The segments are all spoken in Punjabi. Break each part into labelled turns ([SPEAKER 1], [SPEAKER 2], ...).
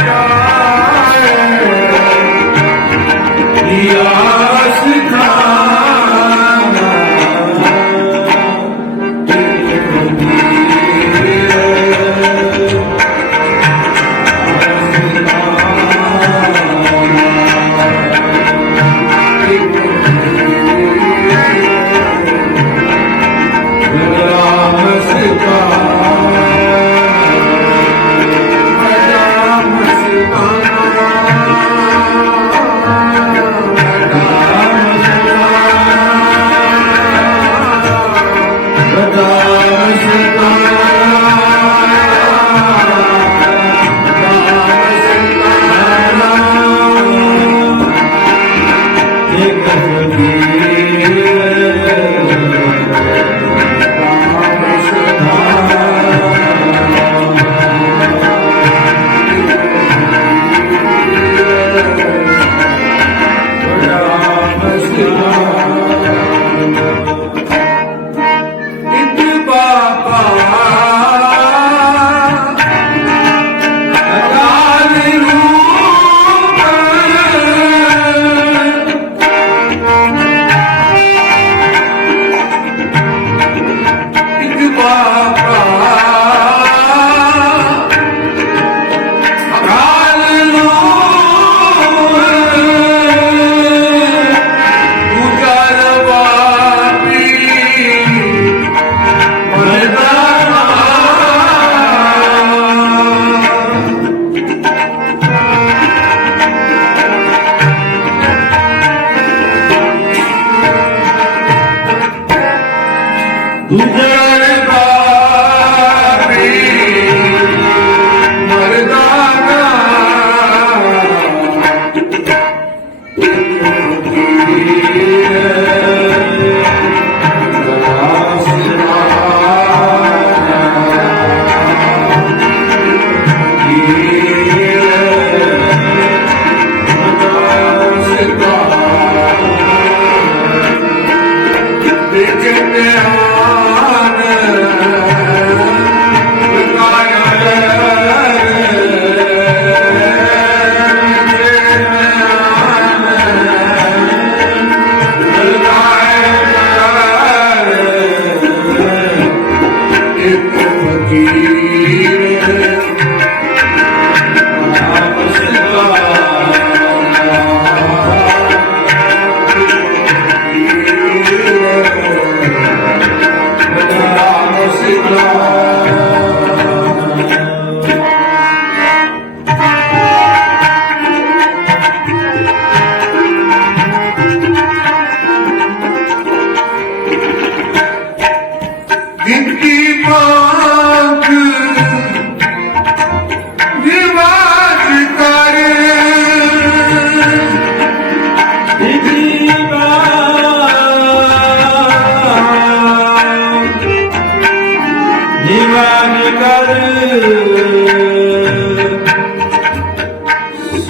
[SPEAKER 1] Yeah.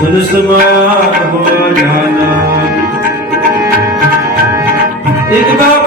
[SPEAKER 1] ਸੁਨ ਸਮਾਨ ਹੋ ਜਾਣਾ। ਇੱਕ ਬਾਬਾ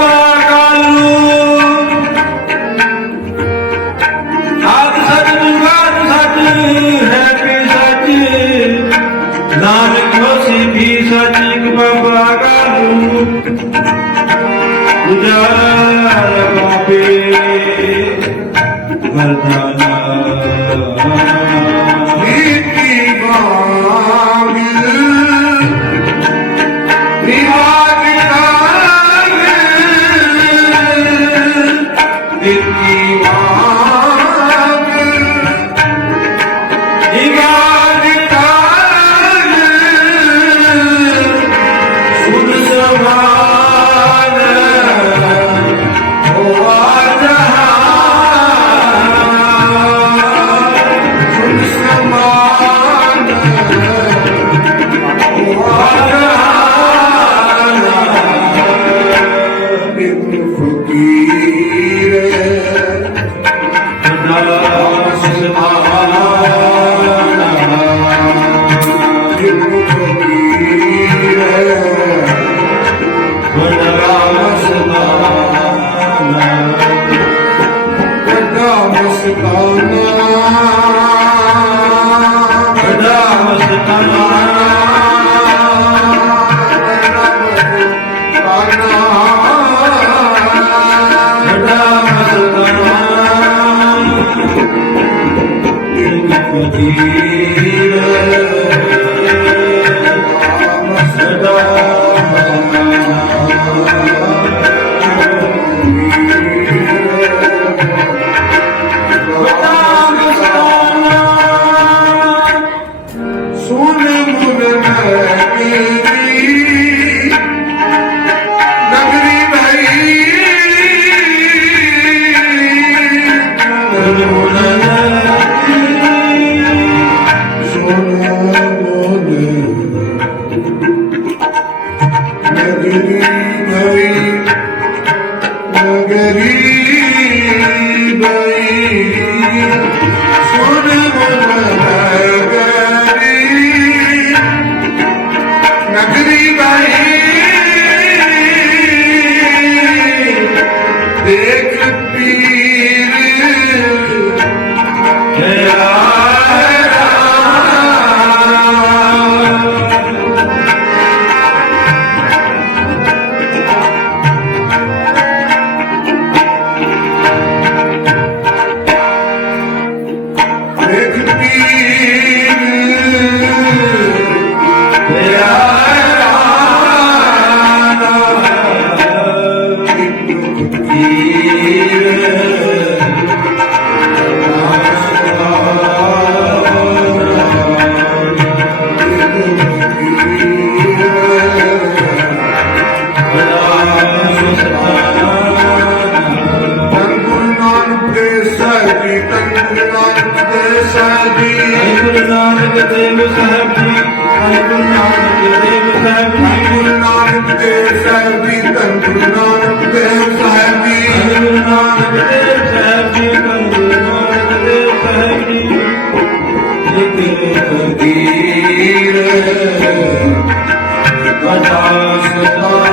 [SPEAKER 2] ਸਾਹਿਬੀ ਗੁਰੂ ਨਾਨਕ
[SPEAKER 1] ਦੇਵ ਸਾਹਿਬ ਜੀ। ਗੁਰੂ ਨਾਨਕ ਦੇਵ ਸਾਹਿਬ ਜੀ।
[SPEAKER 2] ਗੁਰੂ ਨਾਨਕ ਦੇ ਸਾਹਿਬੀ ਧੰਨ ਗੁਰੂ ਨਾਨਕ ਦੇ ਸਾਹਿਬੀ
[SPEAKER 1] ਗੁਰੂ ਨਾਨਕ ਦੇਵ ਸਾਹਿਬ ਜੀ ਗੁਰੂ ਨਾਨਕ ਦੇਵ ਸਾਹਿਬ ਜੀ। ਜਿਤੇ
[SPEAKER 2] ਤੀਰ
[SPEAKER 1] ਬਤਾ ਸਤਾ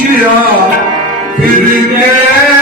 [SPEAKER 1] Kira Pürüne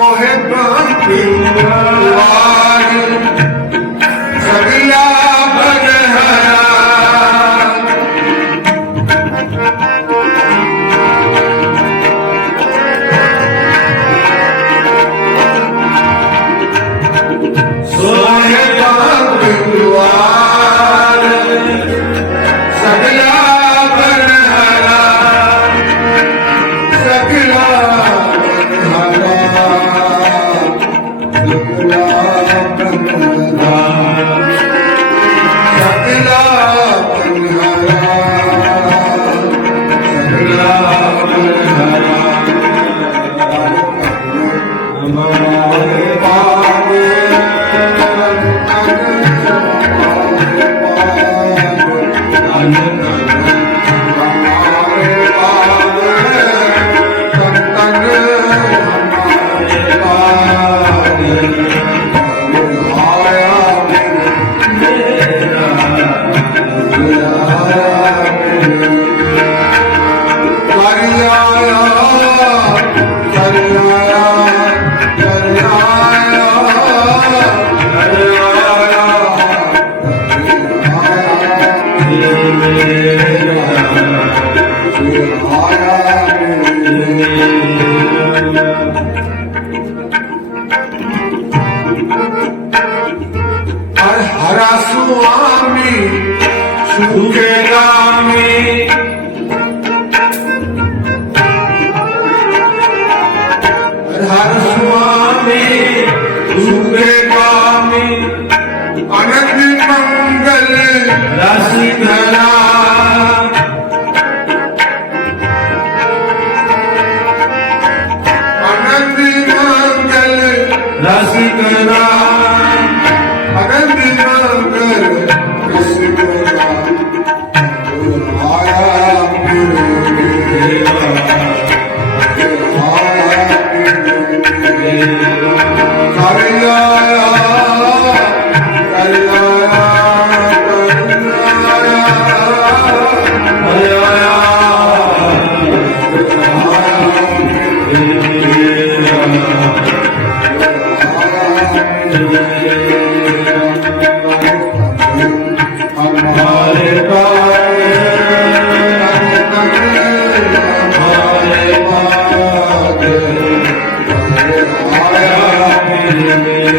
[SPEAKER 1] মোহে প্রাণ All right.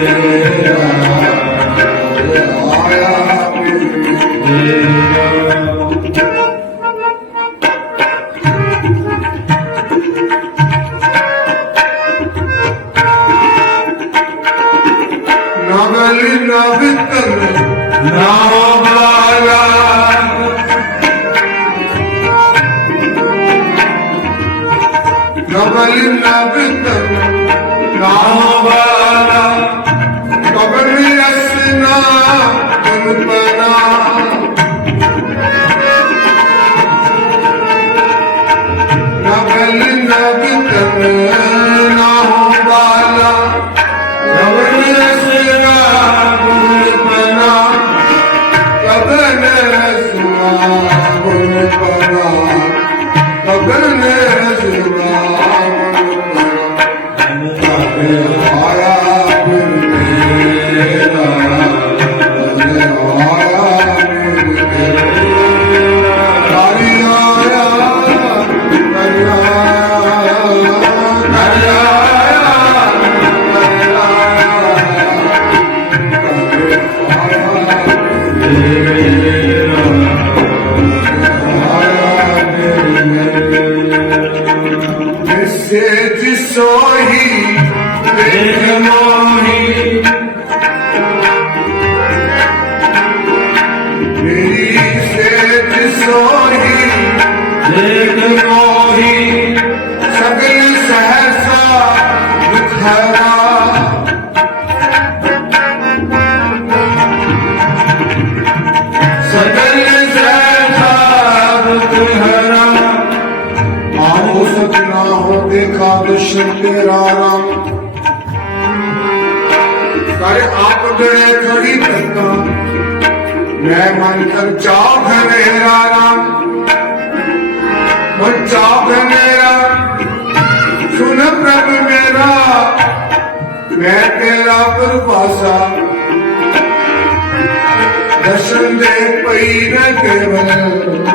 [SPEAKER 1] Amen. ਆਸਾ। ਦਰਸ਼ਨ ਦੇ ਪਈ ਨ ਕੇਵਲ।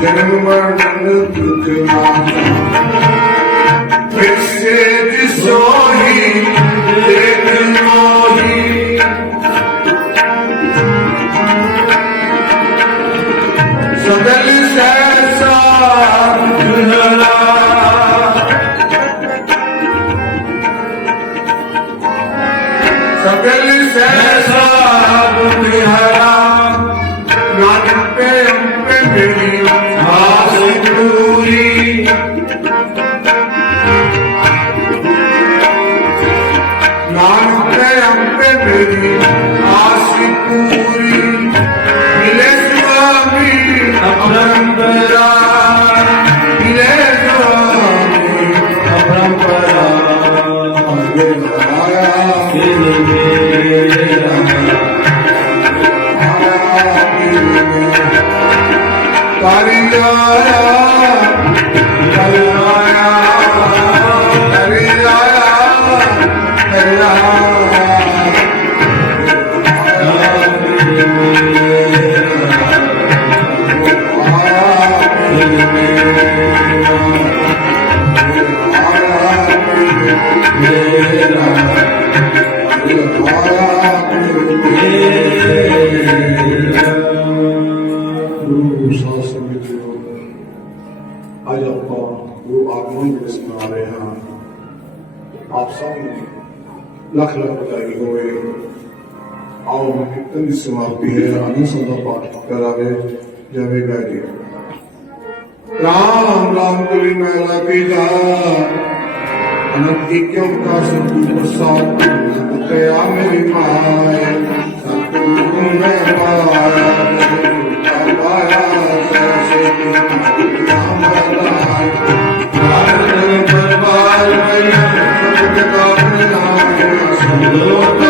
[SPEAKER 1] ਜਨਮ ਮਰਨ ਦੁਖ ਮਾਤਾ ਫਿਰ ਸੇ ਦਿਸੋਹੀ ਦੇਖ ਮੋਹੀ। ਸਦਲ ਸੈਸਾ ਗੁਨਾਹ Hare तभी समाप्ति है। आनंद सदा पाठ करावे जय
[SPEAKER 2] गाय राम राम कवि महिला की
[SPEAKER 1] जा अनंत इक्यम का सतु प्रसाद
[SPEAKER 2] दया मेरी माय सतु मैं पाया
[SPEAKER 1] पाया कैसे राम राम Lord.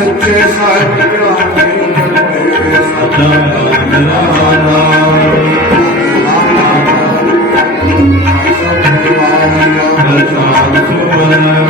[SPEAKER 1] ਸੱਚੇ
[SPEAKER 2] ਸਾਹਿਬਾ ਤੇਰੇ ਜਪੇ
[SPEAKER 1] ਸਦਾ
[SPEAKER 2] ਮੇਰਾ ਨਾਮ ਸਤਿ
[SPEAKER 1] ਵਾਹਿਗੁਰੂ ਸਤਿ ਵਾਹਿਗੁਰੂ